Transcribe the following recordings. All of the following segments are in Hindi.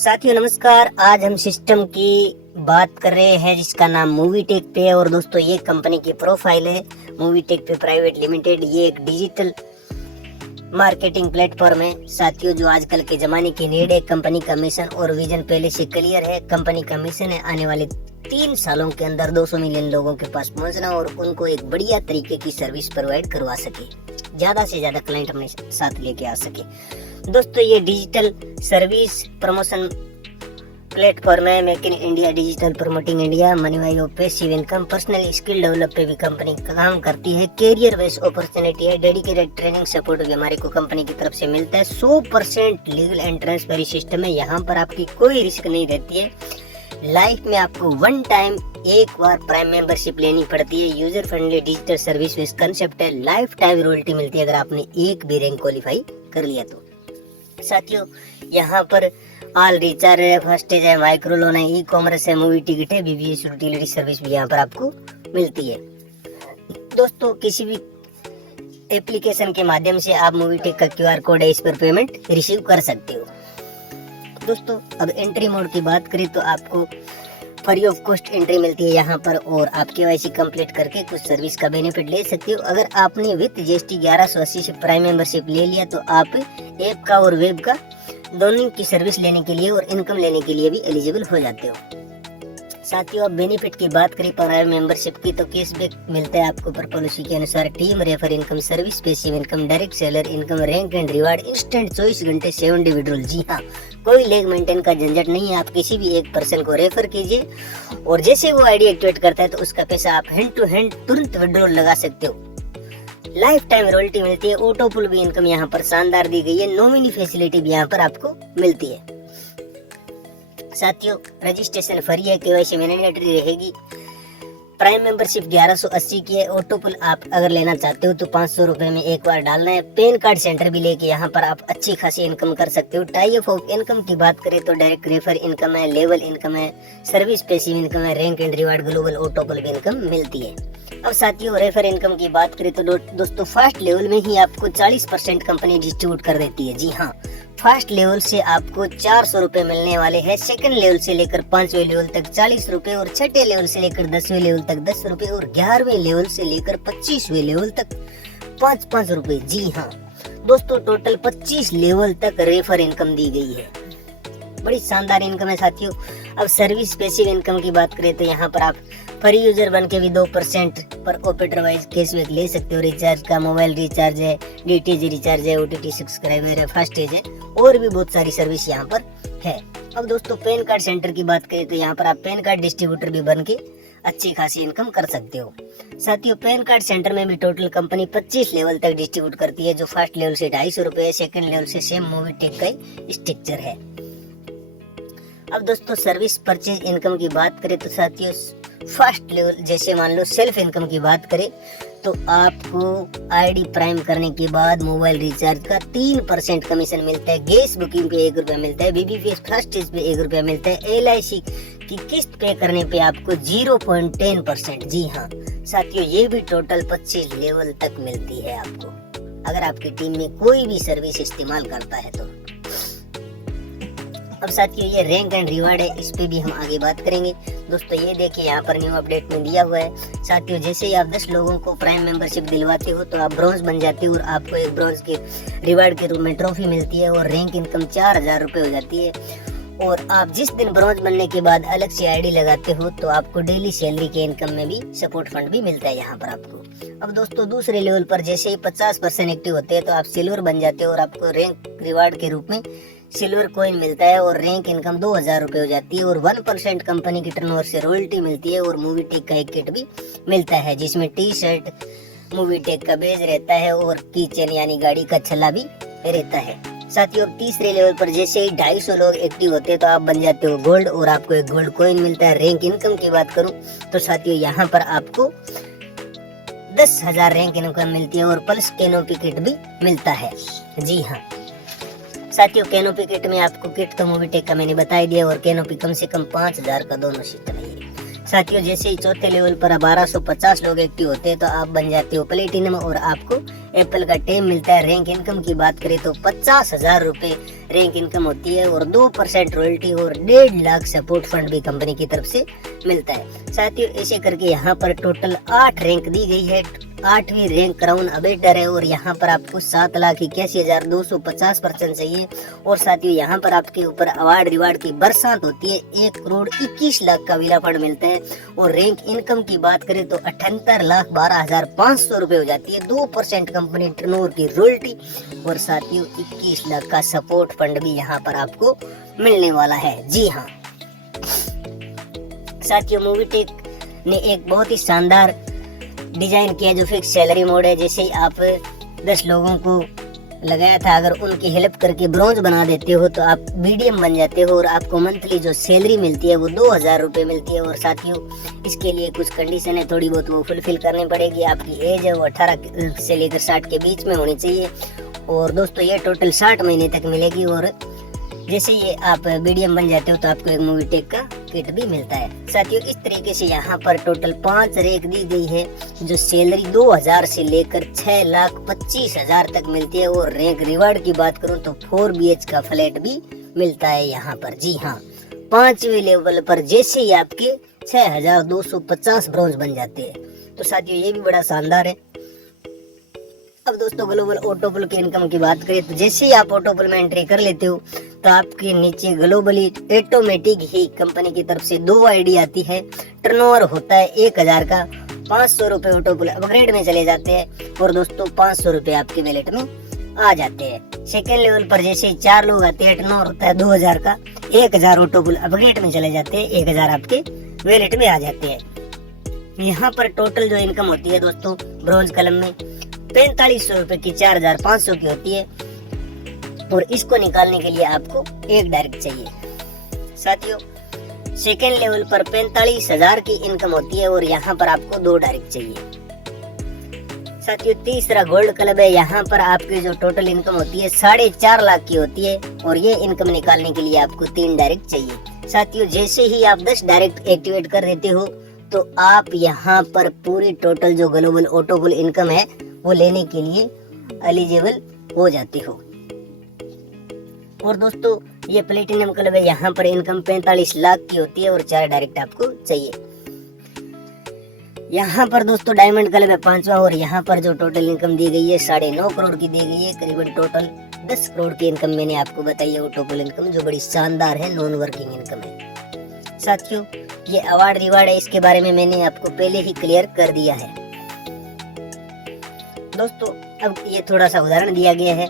साथियों नमस्कार। आज हम सिस्टम की बात कर रहे हैं जिसका नाम मूवी टेक पे है। और दोस्तों ये कंपनी की प्रोफाइल है मूवी टेक पे प्राइवेट लिमिटेड। ये एक डिजिटल मार्केटिंग प्लेटफॉर्म है साथियों, जो आजकल के जमाने की नीड है। कंपनी का मिशन और विजन पहले से क्लियर है। कंपनी का मिशन है आने वाले 3 सालों के अंदर 200 मिलियन लोगों के पास पहुंचना और उनको एक बढ़िया तरीके की सर्विस प्रोवाइड करवा सके, ज्यादा से ज्यादा क्लाइंट अपने साथ लेके आ सके। दोस्तों ये डिजिटल सर्विस प्रमोशन प्लेटफॉर्म है। Make in India, digital promoting India, money why of passive income, personal skill develop पे भी कंपनी काम करती है। कैरियर बेस्ड अपॉर्चुनिटी है। डेडिकेटेड ट्रेनिंग सपोर्ट भी हमारे को कंपनी की तरफ से मिलता है। 100% लीगल एंड ट्रांसपेरेंट सिस्टम है। यहाँ पर आपकी कोई रिस्क नहीं रहती है। लाइफ में आपको वन टाइम एक बार प्राइम मेंबरशिप लेनी पड़ती है। User friendly digital service based concept है। लाइफ टाइम रॉयल्टी मिलती है अगर आपने एक भी रैंक क्वालिफाई कर लिया तो। साथियों यहाँ पर ऑल रिचार्ज है, फास्टेज है, माइक्रो लोन है, ई कॉमर्स है, मूवी टिकट है, बीबीएस यूटिलिटी सर्विस भी यहाँ पर आपको मिलती है। दोस्तों किसी भी एप्लीकेशन के माध्यम से आप मूवी टिक का QR कोड है, इस पर पेमेंट रिसीव कर सकते हो। दोस्तों अब एंट्री मोड की बात करें तो आपको फ्री ऑफ कॉस्ट एंट्री मिलती है यहाँ पर, और आप KYC कंप्लीट करके कुछ सर्विस का बेनिफिट ले सकते हो। अगर आपने विद GST 1180 से प्राइम मेंबरशिप ले लिया तो आप ऐप का और वेब का दोनों की सर्विस लेने के लिए और इनकम लेने के लिए भी एलिजिबल हो जाते हो। साथियों अब बेनिफिट की बात करें प्राइम मेंबरशिप की तो कैशबैक मिलता है आपको पर पॉलिसी के अनुसार। Team refer income, service passive income, direct seller income, rank and reward, instant 24 घंटे 7 डे विड्रॉल। जी हाँ, कोई लेग मेंटेन का झंझट नहीं है। आप किसी भी एक पर्सन को रेफर कीजिए और जैसे वो आईडी एक्टिवेट करता है तो उसका पैसा आप हैंड टू हैंड तुरंत विड्रॉल लगा सकते हो। लाइफ टाइम रॉयल्टी मिलती है। ऑटो पुल भी इनकम यहाँ पर शानदार दी गई है। नॉमिनी फैसिलिटी भी यहाँ पर आपको मिलती है। साथियों रजिस्ट्रेशन फ्री है, KYC मैंडेटरी रहेगी। प्राइम मेंबरशिप 1180 की है। ऑटो पुल आप अगर लेना चाहते हो तो 500 रुपए में एक बार डालना है। पैन कार्ड सेंटर भी लेके यहाँ पर आप अच्छी खासी इनकम कर सकते हो। टाइप ऑफ इनकम की बात करें तो डायरेक्ट रेफर इनकम है, लेवल इनकम है, सर्विस पैसिव इनकम है, rank and reward, global auto पुल भी इनकम मिलती है। अब साथियों रेफर इनकम की बात करें तो दोस्तों फर्स्ट लेवल में ही आपको 40% कंपनी डिस्ट्रीब्यूट कर देती है। जी हाँ, फर्स्ट लेवल से आपको 400 रुपए मिलने वाले हैं। सेकंड लेवल से लेकर 5वें लेवल तक 40 रुपए, और 6ठे लेवल से लेकर 10वें लेवल तक 10 रुपए, और 11वें लेवल से लेकर 25वें लेवल तक 5-5 रुपए। जी हाँ दोस्तों, टोटल 25 लेवल तक रेफर इनकम दी गई है। बड़ी शानदार इनकम है साथियों। अब सर्विस पैसिव इनकम की बात करें तो यहाँ पर आप फ्री यूजर बन के भी 2% पर ऑपरेटर वाइज कैशबैक ले सकते हो। रिचार्ज का, मोबाइल रिचार्ज है, DTH रिचार्ज है, OTT सब्सक्राइबर है, फास्टेज है, और भी बहुत सारी सर्विस यहाँ पर है। अब दोस्तों पैन कार्ड सेंटर की बात करें तो यहाँ पर आप पैन कार्ड डिस्ट्रीब्यूटर भी बन के अच्छी खासी इनकम कर सकते हो। साथियों पैन कार्ड सेंटर में भी टोटल कंपनी 25 लेवल तक डिस्ट्रीब्यूट करती है, जो फर्स्ट लेवल से 250 रुपए है, सेकंड लेवल से सेम मूवी टेक का स्ट्रक्चर है। अब दोस्तों सर्विस परचेज इनकम की बात करें तो साथियों फर्स्ट लेवल जैसे मान लो सेल्फ इनकम की बात करें तो आपको आईडी प्राइम करने के बाद मोबाइल रिचार्ज का 3% कमीशन मिलता है। गैस बुकिंग पे 1 रुपया मिलता है। BBPS फास्टेज पे 1 रुपया मिलता है। LIC की किस्त पे करने पे आपको 0.10%। जी हाँ साथियों, ये भी टोटल 25 लेवल तक मिलती है आपको अगर आपकी टीम में कोई भी सर्विस इस्तेमाल करता है तो। अब साथियों ये रैंक एंड रिवार्ड है, इस पे भी हम आगे बात करेंगे। दोस्तों ये देखिए यहाँ पर न्यू अपडेट में दिया हुआ है। साथियों जैसे ही आप 10 लोगों को प्राइम मेंबरशिप दिलवाते हो तो आप ब्रॉन्ज बन जाते हो और आपको एक ब्रॉन्ज के रिवार्ड के रूप में ट्रॉफी मिलती है, और रैंक इनकम 4000 रुपये हो जाती है। और आप जिस दिन ब्रॉन्ज बनने के बाद अलग से आईडी लगाते हो तो आपको डेली सैलरी के इनकम में भी सपोर्ट फंड भी मिलता है यहाँ पर आपको। अब दोस्तों दूसरे लेवल पर जैसे ही 50% एक्टिव होते हैं तो आप सिल्वर बन जाते हो और आपको रैंक रिवार्ड के रूप में सिल्वर कॉइन मिलता है, और रैंक इनकम 2000 रुपये हो जाती है, और 1% कंपनी की टर्नओवर से रॉयल्टी मिलती है, और मूवी टेक का एक किट भी मिलता है जिसमें टी-शर्ट मूवी टेक का बेज रहता है और की चेन यानी गाड़ी का छल्ला भी रहता है। साथियों अब तीसरे लेवल पर जैसे ही 250 लोग एक्टिव होते हैं तो आप बन जाते हो गोल्ड, और आपको एक गोल्ड कॉइन मिलता है। रैंक इनकम की बात करूं तो साथियों यहाँ पर आपको 10,000 रैंक इनकम मिलती है, और प्लस कैनोपी किट भी मिलता है। जी हाँ साथियों कैनोपी किट में आपको किट तो मूवी टेक का मैंने बता ही दिया, और कैनोपी कम से कम 5000 का दोनों सिस्टम है। साथियों जैसे ही चौथे लेवल पर 1250 लोग एक्टिव होते हैं तो आप बन जाते हो प्लेटिनम और आपको एप्पल का टेम मिलता है। रैंक इनकम की बात करें तो 50,000 रुपए रैंक इनकम होती है और 2% रॉयल्टी और 1.5 लाख सपोर्ट फंड भी कंपनी की तरफ से मिलता है। साथियों ऐसे करके यहाँ पर टोटल 8 रैंक दी गई है। 8वीं रैंक क्राउन अबेटर है और यहाँ पर आपको 7,81,250% चाहिए। और साथियों यहाँ पर आपके ऊपर अवार्ड रिवार्ड की बरसात होती है। 1,21,00,000 का विला फंड मिलता है और रैंक इनकम की बात करें तो 78,12,500 रुपए हो जाती है। 2% कंपनी टर्नओवर की रॉयल्टी और साथियों 21 लाख का सपोर्ट फंड भी यहाँ पर आपको मिलने वाला है। जी हाँ साथियों, मूवीटेक ने एक बहुत ही शानदार डिजाइन किया जो फिक्स सैलरी मोड है। जैसे ही आप 10 लोगों को लगाया था, अगर उनकी हेल्प करके ब्रॉन्ज बना देते हो तो आप मीडियम बन जाते हो और आपको मंथली जो सैलरी मिलती है वो 2,000 रुपये मिलती है। और साथियों इसके लिए कुछ कंडीशन है, थोड़ी बहुत वो फुलफिल करनी पड़ेगी। आपकी एज है वो 18 से लेकर 60 के बीच में होनी चाहिए। और दोस्तों ये टोटल 60 महीने तक मिलेगी। और जैसे ये आप मीडियम बन जाते हो तो आपको एक मूवीटेक का किट भी मिलता है। साथियों इस तरीके से यहाँ पर टोटल 5 रैंक दी गई है जो सैलरी 2,000 से लेकर 6,25,000 तक मिलती है। और रैंक रिवार्ड की बात करूँ तो 4 BH का फ्लैट भी मिलता है यहाँ पर। जी हाँ, 5वें लेवल पर जैसे ही आपके 6,250 ब्रॉन्ज बन जाते हैं। तो साथियों ये भी बड़ा शानदार है। अब दोस्तों ग्लोबल ऑटोपुल की इनकम की बात करें तो जैसे ही आप ऑटोपुल में एंट्री कर लेते हो तो आपके नीचे ग्लोबली ऑटोमेटिक ही कंपनी की तरफ से 2 आईडी आती है। टर्नओवर होता है 1,000 का। 500 रुपए ऑटोपुल अपग्रेड में चले जाते हैं और दोस्तों 500 रुपए आपके वैलेट में आ जाते हैं। सेकेंड लेवल पर जैसे ही 4 लोग आते हैं, टर्नओवर होता है 2,000 का। 1,000 ऑटोपुल अपग्रेड में चले जाते हैं, 1,000 आपके वैलेट में आ जाते हैं। यहाँ पर टोटल जो इनकम होती है दोस्तों ब्रॉन्ज कलम में 4500 रुपए की 4,500 की होती है। और इसको निकालने के लिए आपको एक डायरेक्ट चाहिए। साथियों सेकेंड लेवल पर 45,000 की इनकम होती है और यहाँ पर आपको 2 डायरेक्ट चाहिए। साथियों तीसरा गोल्ड क्लब है। यहाँ पर आपकी जो टोटल इनकम होती है 4.5 लाख की होती है और ये इनकम निकालने के लिए आपको 3 डायरेक्ट चाहिए। साथियों जैसे ही आप 10 डायरेक्ट एक्टिवेट कर देते हो तो आप यहाँ पर पूरी टोटल जो ग्लोबल ऑटोपुल इनकम है वो लेने के लिए एलिजिबल हो जाते हो। और दोस्तों ये प्लेटिनम क्लब है। यहाँ पर इनकम 45 लाख की होती है और 4 डायरेक्ट आपको चाहिए। यहाँ पर दोस्तों डायमंड क्लब है 5वां और यहाँ पर जो टोटल इनकम दी गई है 9.5 करोड़ की दी गई है। करीबन टोटल 10 करोड़ की इनकम मैंने आपको बताई है ऑटोपुल इनकम, जो बड़ी शानदार है, नॉन वर्किंग इनकम है। साथियों ये अवार्ड रिवार्ड है, इसके बारे में मैंने आपको पहले ही क्लियर कर दिया है। दोस्तों अब ये थोड़ा सा उदाहरण दिया गया है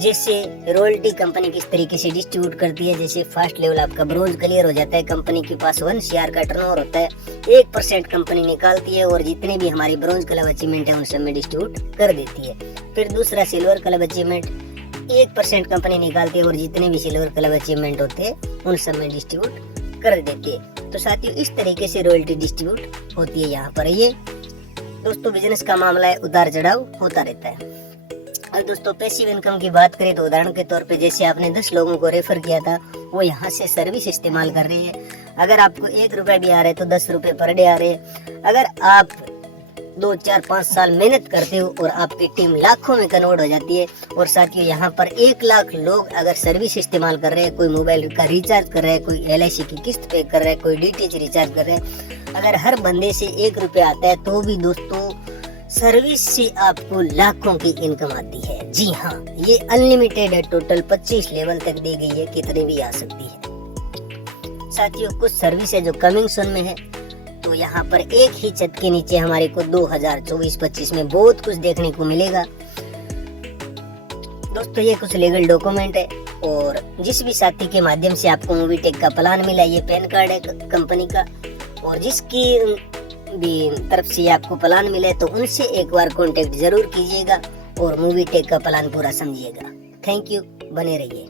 जैसे रॉयल्टी कंपनी किस तरीके से डिस्ट्रीब्यूट करती है। जैसे फर्स्ट लेवल आपका ब्रॉन्ज क्लियर हो जाता है, कंपनी के पास 1 CR का टर्नओवर होता है, 1% कंपनी निकालती है और जितने भी हमारी ब्रॉन्ज क्लब अचीवमेंट है उन सब में डिस्ट्रीब्यूट कर देती है। फिर दूसरा सिल्वर क्लब अचीवमेंट 1% कंपनी निकालती है और जितने भी सिल्वर क्लब अचीवमेंट होते हैं उन सब में डिस्ट्रीब्यूट कर देती है। तो साथियों इस तरीके से रॉयल्टी डिस्ट्रीब्यूट होती है यहाँ पर। ये दोस्तों बिजनेस का मामला है, उतार चढ़ाव होता रहता है। और दोस्तों पैसिव इनकम की बात करें तो उदाहरण के तौर पे जैसे आपने 10 लोगों को रेफर किया था, वो यहाँ से सर्विस इस्तेमाल कर रही है। अगर आपको 1 रुपया भी आ रहा है तो 10 रुपये पर डे आ रहे हैं। अगर आप 2, 4, 5 साल मेहनत करते हो और आपकी टीम लाखों में कन्वर्ट हो जाती है। और साथियों यहाँ पर 1 लाख लोग अगर सर्विस इस्तेमाल कर रहे हैं, कोई मोबाइल का रिचार्ज कर रहा है, कोई LIC की किस्त पे कर रहा है, कोई DTH रिचार्ज कर रहा है, अगर हर बंदे से 1 रुपया आता है तो भी दोस्तों सर्विस से आपको लाखों की इनकम आती है। जी हाँ, ये अनलिमिटेड है, टोटल 25 लेवल तक दी गई है, कितने भी आ सकती है। साथियों कुछ सर्विस है जो कमिंग सून में है, तो यहाँ पर एक ही छत के नीचे हमारे को 2024-25 में बहुत कुछ देखने को मिलेगा। दोस्तों ये कुछ लीगल डॉक्यूमेंट है और जिस भी साथी के माध्यम से आपको मूवीटेक का प्लान मिला, ये पैन कार्ड है कंपनी का, और जिसकी भी तरफ से आपको प्लान मिले तो उनसे एक बार कांटेक्ट जरूर कीजिएगा और मूवीटेक का प्लान पूरा समझिएगा। थैंक यू, बने रहिए।